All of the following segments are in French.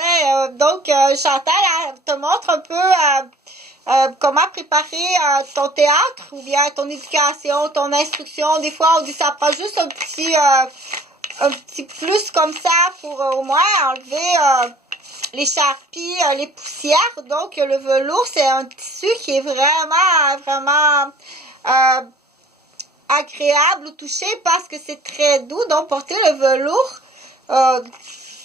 matin. Chantal, elle te montre un peu comment préparer ton théâtre ou bien ton éducation, ton instruction. Des fois, on dit ça prend juste un petit plus comme ça pour au moins enlever les charpies, les poussières. Donc, le velours, c'est un tissu qui est vraiment agréable au toucher parce que c'est très doux. Donc, porter le velours,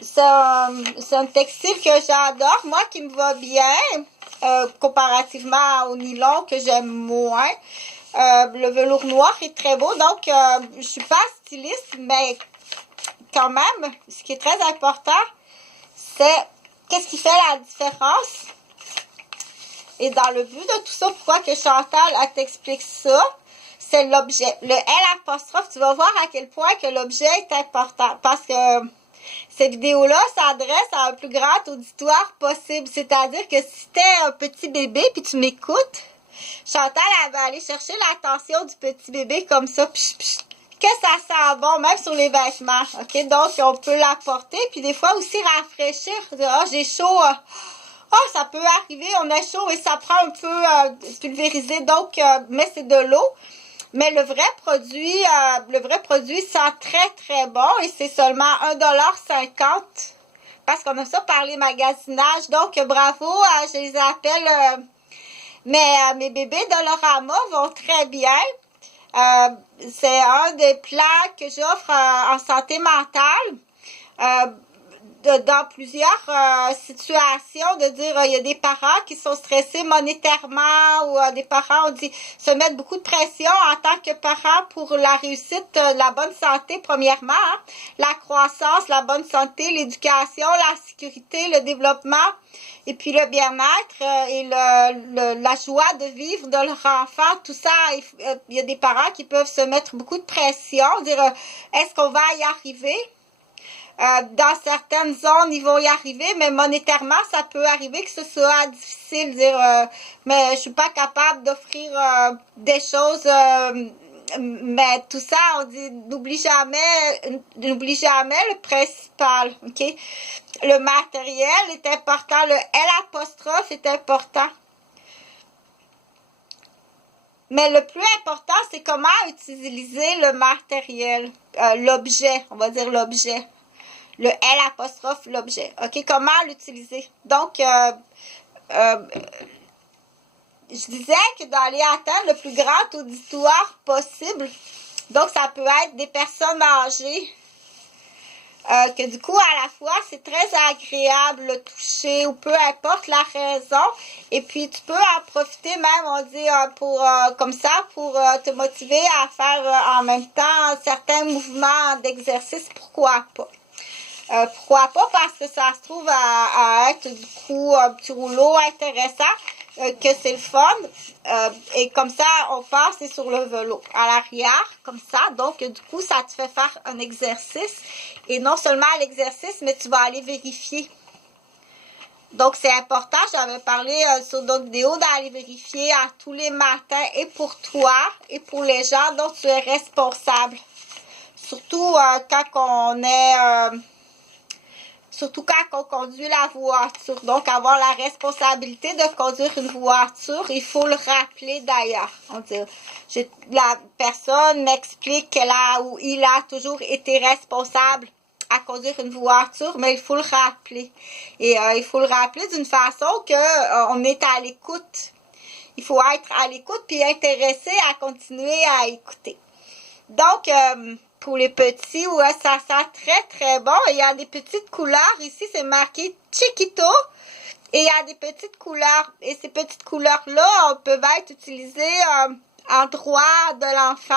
c'est un textile que j'adore, moi, qui me va bien, comparativement au nylon que j'aime moins. Le velours noir est très beau, donc je suis pas styliste, mais quand même, ce qui est très important, c'est qu'est-ce qui fait la différence. Et dans le but de tout ça, pourquoi que Chantal, elle t'explique ça, c'est l'objet. Le L apostrophe, tu vas voir à quel point que l'objet est important. Parce que cette vidéo-là s'adresse à un plus grand auditoire possible. C'est-à-dire que si t'es un petit bébé puis tu m'écoutes, Chantal, elle va aller chercher l'attention du petit bébé comme ça. Que ça sent bon, même sur les vêtements. OK? Donc, on peut l'apporter. Puis des fois aussi rafraîchir. Ah, j'ai chaud. Ça peut arriver, on a chaud et ça prend un peu pulvérisé. Donc, mais c'est de l'eau. Mais le vrai produit sent très, très bon et c'est seulement 1,50 $. Parce qu'on a ça par les magasinages. Donc, bravo, je les appelle... mes bébés Dolorama vont très bien. C'est un des plans que j'offre en santé mentale. Dans plusieurs situations, de dire il y a des parents qui sont stressés monétairement ou des parents, on dit, se mettre beaucoup de pression en tant que parent pour la réussite, la bonne santé premièrement, hein, la croissance, la bonne santé, l'éducation, la sécurité, le développement et puis le bien-être et la joie de vivre de leur enfant, tout ça, il y a des parents qui peuvent se mettre beaucoup de pression, dire est-ce qu'on va y arriver? Dans certaines zones, ils vont y arriver, mais monétairement, ça peut arriver que ce soit difficile. Mais je suis pas capable d'offrir des choses. Mais tout ça, on dit, n'oublie jamais le principal. Ok, le matériel est important, le L apostrophe est important. Mais le plus important, c'est comment utiliser le matériel, l'objet, on va dire l'objet. Le L apostrophe, l'objet. OK? Comment l'utiliser? Donc, je disais que d'aller atteindre le plus grand auditoire possible, donc ça peut être des personnes âgées, que du coup, à la fois, c'est très agréable le toucher ou peu importe la raison. Et puis, tu peux en profiter même, on dit, comme ça, pour te motiver à faire en même temps certains mouvements d'exercice. Pourquoi pas? Pourquoi pas? Parce que ça se trouve à être du coup un petit rouleau intéressant, que c'est le fun. Et comme ça, on passe sur le velours à l'arrière, comme ça. Donc, du coup, ça te fait faire un exercice. Et non seulement l'exercice, mais tu vas aller vérifier. Donc, c'est important. J'avais parlé sur d'autres vidéos d'aller vérifier à tous les matins et pour toi et pour les gens dont tu es responsable. Surtout quand on est... Surtout quand on conduit la voiture. Donc, avoir la responsabilité de conduire une voiture, il faut le rappeler d'ailleurs. La personne m'explique qu'elle a ou il a toujours été responsable à conduire une voiture, mais il faut le rappeler. Et il faut le rappeler d'une façon que on est à l'écoute. Il faut être à l'écoute puis intéressé à continuer à écouter. Donc, pour les petits, ouais, ça sent très, très bon. Il y a des petites couleurs. Ici, c'est marqué Chiquito. Et il y a des petites couleurs. Et ces petites couleurs-là peuvent être utilisées en droit de l'enfant,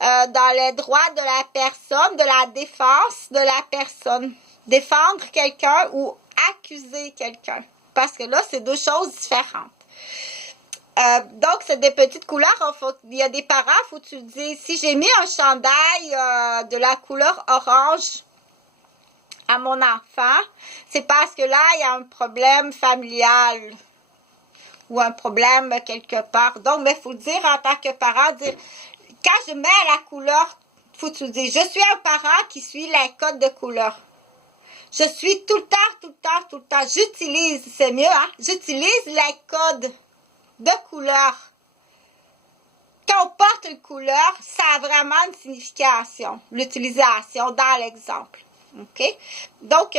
dans les droits de la personne, de la défense de la personne. Défendre quelqu'un ou accuser quelqu'un. Parce que là, c'est deux choses différentes. Donc, c'est des petites couleurs. Il y a des parents, faut que tu dises, si j'ai mis un chandail de la couleur orange à mon enfant, c'est parce que là, il y a un problème familial ou un problème quelque part. Donc, il faut dire en tant que parent, dire, quand je mets la couleur, faut que tu dises, je suis un parent qui suit les codes de couleur. Je suis tout le temps tout le temps. J'utilise, c'est mieux, hein? J'utilise les codes de couleur. Quand on porte une couleur, ça a vraiment une signification, l'utilisation dans l'exemple. OK? Donc,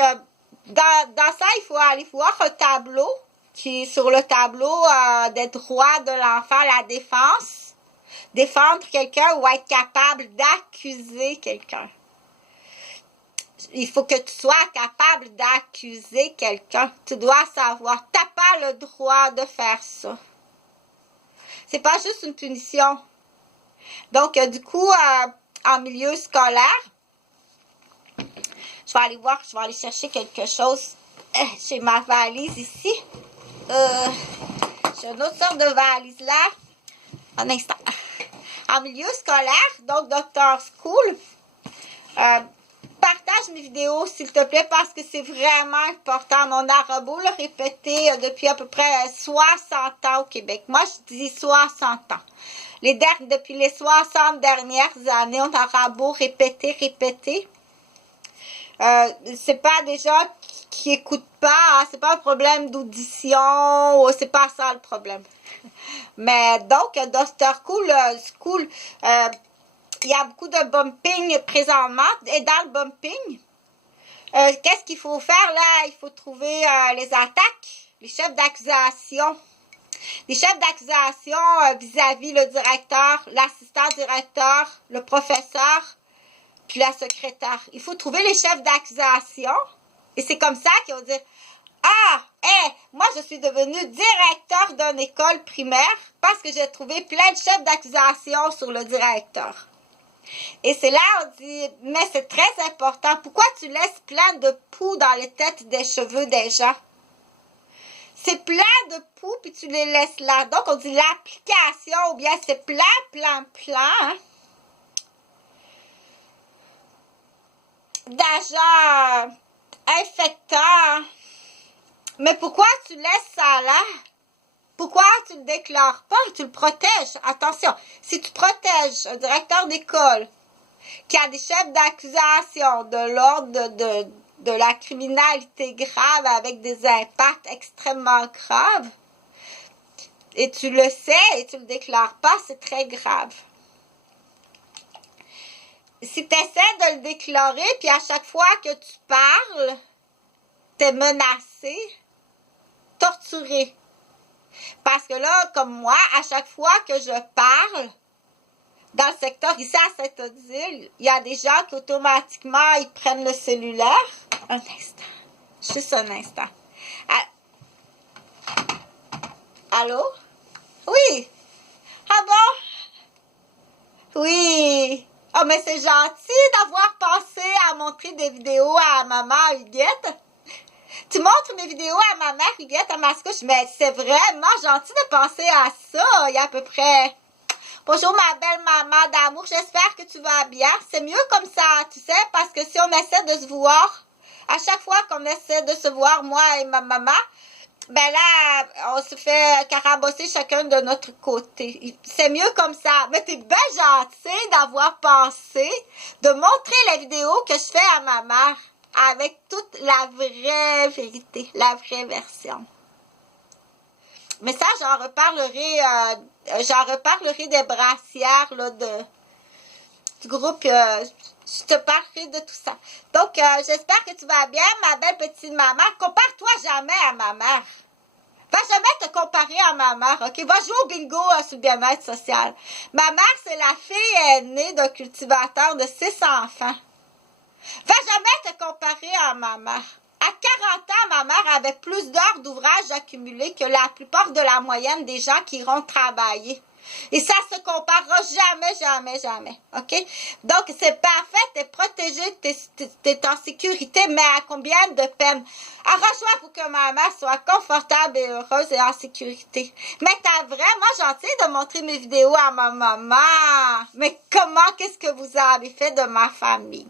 dans ça, il faut aller voir un tableau qui est sur le tableau des droits de l'enfant, la défense. Défendre quelqu'un ou être capable d'accuser quelqu'un. Il faut que tu sois capable d'accuser quelqu'un. Tu dois savoir. Tu n'as pas le droit de faire ça. C'est pas juste une punition. Donc, du coup, en milieu scolaire, je vais aller voir, je vais aller chercher quelque chose. J'ai ma valise ici. J'ai une autre sorte de valise là. Un instant. En milieu scolaire, donc Dr. School, partage mes vidéos, s'il te plaît, parce que c'est vraiment important. On a beau le répéter depuis à peu près 60 ans au Québec. Moi, je dis 60 ans. Depuis les 60 dernières années, on aura beau répéter. C'est pas des gens qui écoutent pas, hein, c'est pas un problème d'audition, c'est pas ça le problème. Mais donc, Dr. School, il y a beaucoup de bumping présentement. Et dans le bumping, qu'est-ce qu'il faut faire là? Il faut trouver les attaques, les chefs d'accusation. Les chefs d'accusation vis-à-vis le directeur, l'assistant directeur, le professeur, puis la secrétaire. Il faut trouver les chefs d'accusation. Et c'est comme ça qu'ils vont dire, ah, moi je suis devenu directeur d'une école primaire parce que j'ai trouvé plein de chefs d'accusation sur le directeur. Et c'est là on dit, mais c'est très important. Pourquoi tu laisses plein de poux dans les têtes des cheveux des gens? C'est plein de poux puis tu les laisses là. Donc on dit l'application ou bien c'est plein d'agents infectants. Mais pourquoi tu laisses ça là? Pourquoi tu ne le déclares pas et tu le protèges? Attention, si tu protèges un directeur d'école qui a des chefs d'accusation de l'ordre de la criminalité grave avec des impacts extrêmement graves, et tu le sais et tu ne le déclares pas, c'est très grave. Si tu essaies de le déclarer, puis à chaque fois que tu parles, tu es menacé, torturé. Parce que là, comme moi, à chaque fois que je parle, dans le secteur ici à Saint-Odile, il y a des gens qui automatiquement, ils prennent le cellulaire. Un instant. Juste un instant. Allô? Oui. Ah bon? Oui. Oh, mais c'est gentil d'avoir pensé à montrer des vidéos à maman Huguette. Tu montres mes vidéos à ma mère Huguette à Mascouche, mais c'est vraiment gentil de penser à ça. Il y a à peu près... Bonjour ma belle maman d'amour, j'espère que tu vas bien. C'est mieux comme ça, tu sais, parce que si on essaie de se voir, à chaque fois qu'on essaie de se voir, moi et ma maman, ben là, on se fait carabosser chacun de notre côté. C'est mieux comme ça. Mais t'es bien gentil d'avoir pensé de montrer la vidéo que je fais à ma mère avec toute la vraie vérité, la vraie version. Mais ça, j'en reparlerai des brassières là, du groupe. Je te parlerai de tout ça. Donc, j'espère que tu vas bien, ma belle petite maman. Compare-toi jamais à ma mère. Va jamais te comparer à ma mère, OK? Va jouer au bingo sur le bien-être social. Ma mère, c'est la fille aînée d'un cultivateur de 6 enfants. Va jamais te comparer à ma mère. À 40 ans, ma mère avait plus d'heures d'ouvrage accumulées que la plupart de la moyenne des gens qui iront travailler. Et ça se comparera jamais. OK? Donc, c'est parfait, t'es protégé, t'es en sécurité, mais à combien de peine? Arrange-toi pour que ma mère soit confortable et heureuse et en sécurité. Mais t'as vraiment gentil de montrer mes vidéos à ma maman. Mais qu'est-ce que vous avez fait de ma famille?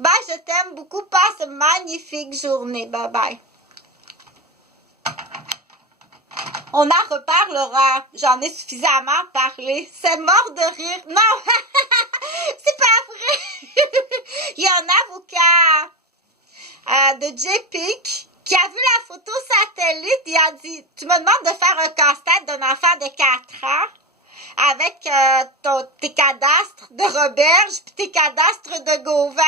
Bye, je t'aime beaucoup. Passe une magnifique journée. Bye bye. On en reparlera. J'en ai suffisamment parlé. C'est mort de rire. Non, c'est pas vrai. Il y a un avocat de JP qui a vu la Kelly, il a dit, tu me demandes de faire un casse-tête d'un enfant de 4 ans avec tes cadastres de Roberge puis tes cadastres de Gauvin.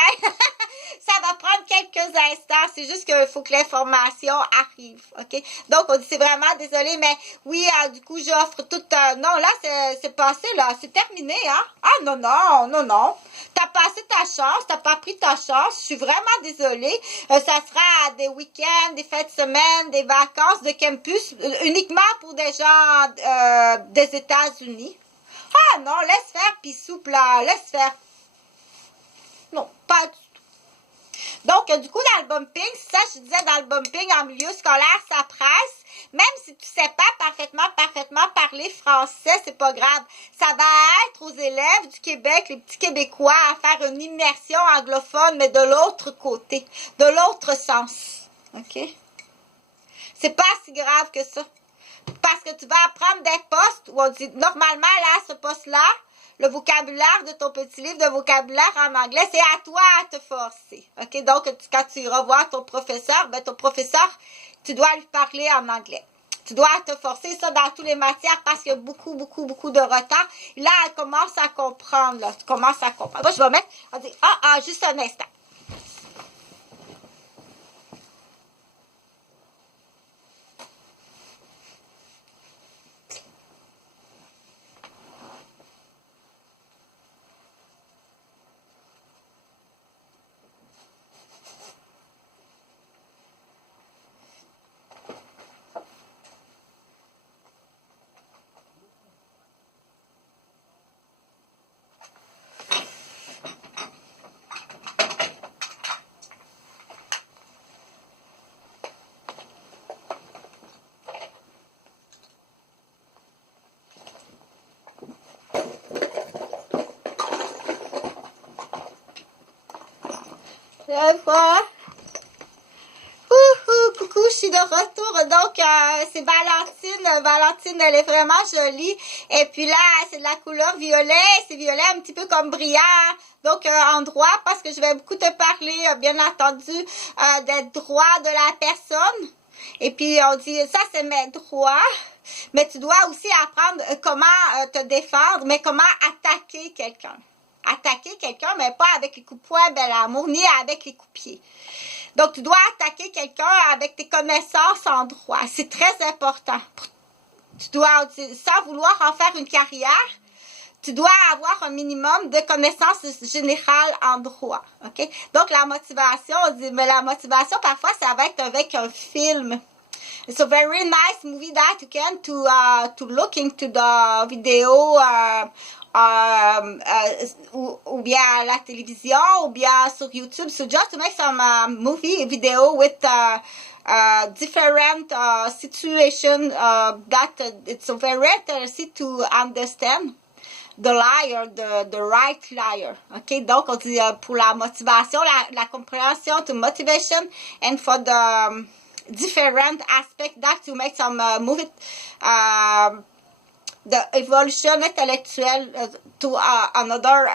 Ça va prendre quelques instants. C'est juste qu'il faut que l'information arrive. OK? Donc, on dit, c'est vraiment désolé, mais oui, du coup, j'offre tout... non, là, c'est passé, là. C'est terminé, hein? Ah, non, non, non, non. T'as passé ta chance. T'as pas pris ta chance. Je suis vraiment désolée. Ça sera des week-ends, des fêtes de semaine, des vacances de campus, uniquement pour des gens des États-Unis. Ah non, laisse faire, puis souple, là, laisse faire. Non, pas du tout. Donc, du coup, dans le bumping, c'est ça, je disais, dans le bumping en milieu scolaire, ça presse. Même si tu ne sais pas parfaitement parler français, c'est pas grave. Ça va être aux élèves du Québec, les petits Québécois, à faire une immersion anglophone, mais de l'autre côté, de l'autre sens. OK? C'est pas si grave que ça. Parce que tu vas apprendre des postes où on dit, normalement, là, ce poste-là, le vocabulaire de ton petit livre de vocabulaire en anglais, c'est à toi à te forcer. OK? Donc, quand tu revois ton professeur, ben, ton professeur, tu dois lui parler en anglais. Tu dois te forcer ça dans toutes les matières parce qu'il y a beaucoup de retard. Et là, elle commence à comprendre, là. Tu commences à comprendre. Moi, je vais mettre, on dit, juste un instant. Voilà. Coucou, je suis de retour. Donc, c'est Valentine. Valentine, elle est vraiment jolie. Et puis là, c'est de la couleur violet. C'est violet un petit peu comme brillant. Donc, en droit, parce que je vais beaucoup te parler, bien entendu, des droits de la personne. Et puis, on dit, ça, c'est mes droits. Mais tu dois aussi apprendre comment te défendre, mais comment attaquer quelqu'un. Attaquer quelqu'un, mais pas avec les coups de poing, bel amour, ni avec les coups de pied. Donc, tu dois attaquer quelqu'un avec tes connaissances en droit. C'est très important. Tu dois, sans vouloir en faire une carrière, tu dois avoir un minimum de connaissances générales en droit. OK? Donc, la motivation, on dit, mais la motivation, parfois, ça va être avec un film. It's a very nice movie that you can to look into the video ou bien à la télévision ou bien sur YouTube. So just to make some movie video with different situation that it's very interesting to understand the liar, the right liar. OK? Donc, on dit pour la motivation, la compréhension, to motivation, and for the different aspects that to make some movie, the evolution intellectual to another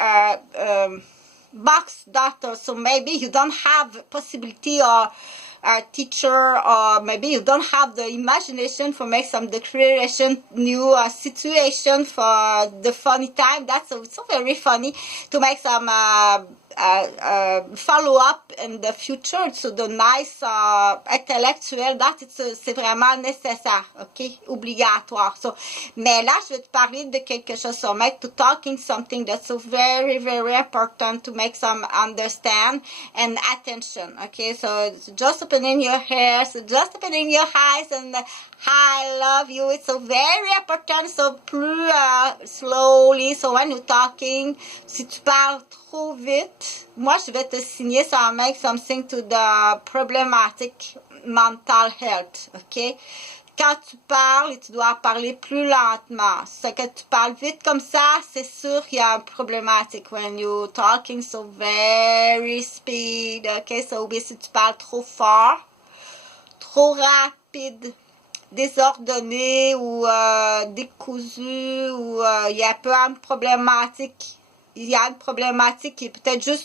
box that so maybe you don't have possibility or teacher, or maybe you don't have the imagination for make some the creation new situation for the funny time. That's so very funny to make some follow up in the future to the nice intellectual that c'est vraiment nécessaire, ok, obligatoire. So, mais là je vais te parler de quelque chose, so make to talking something that's so very important to make some understand and attention. Okay, so just opening your ears, so just opening your eyes, and I love you. It's so very important. So plus slowly. So when you're talking, si tu parles trop vite, moi je vais te signer, so I make something to the problematic mental health. Okay. Quand tu parles, et tu dois parler plus lentement. C'est que tu parles vite comme ça, c'est sûr qu'il y a une problématique. When you're talking so very speed, okay, so si tu parles trop fort, trop rapide, désordonné ou décousu, ou il y a un peu une problématique. Il y a une problématique qui est peut-être juste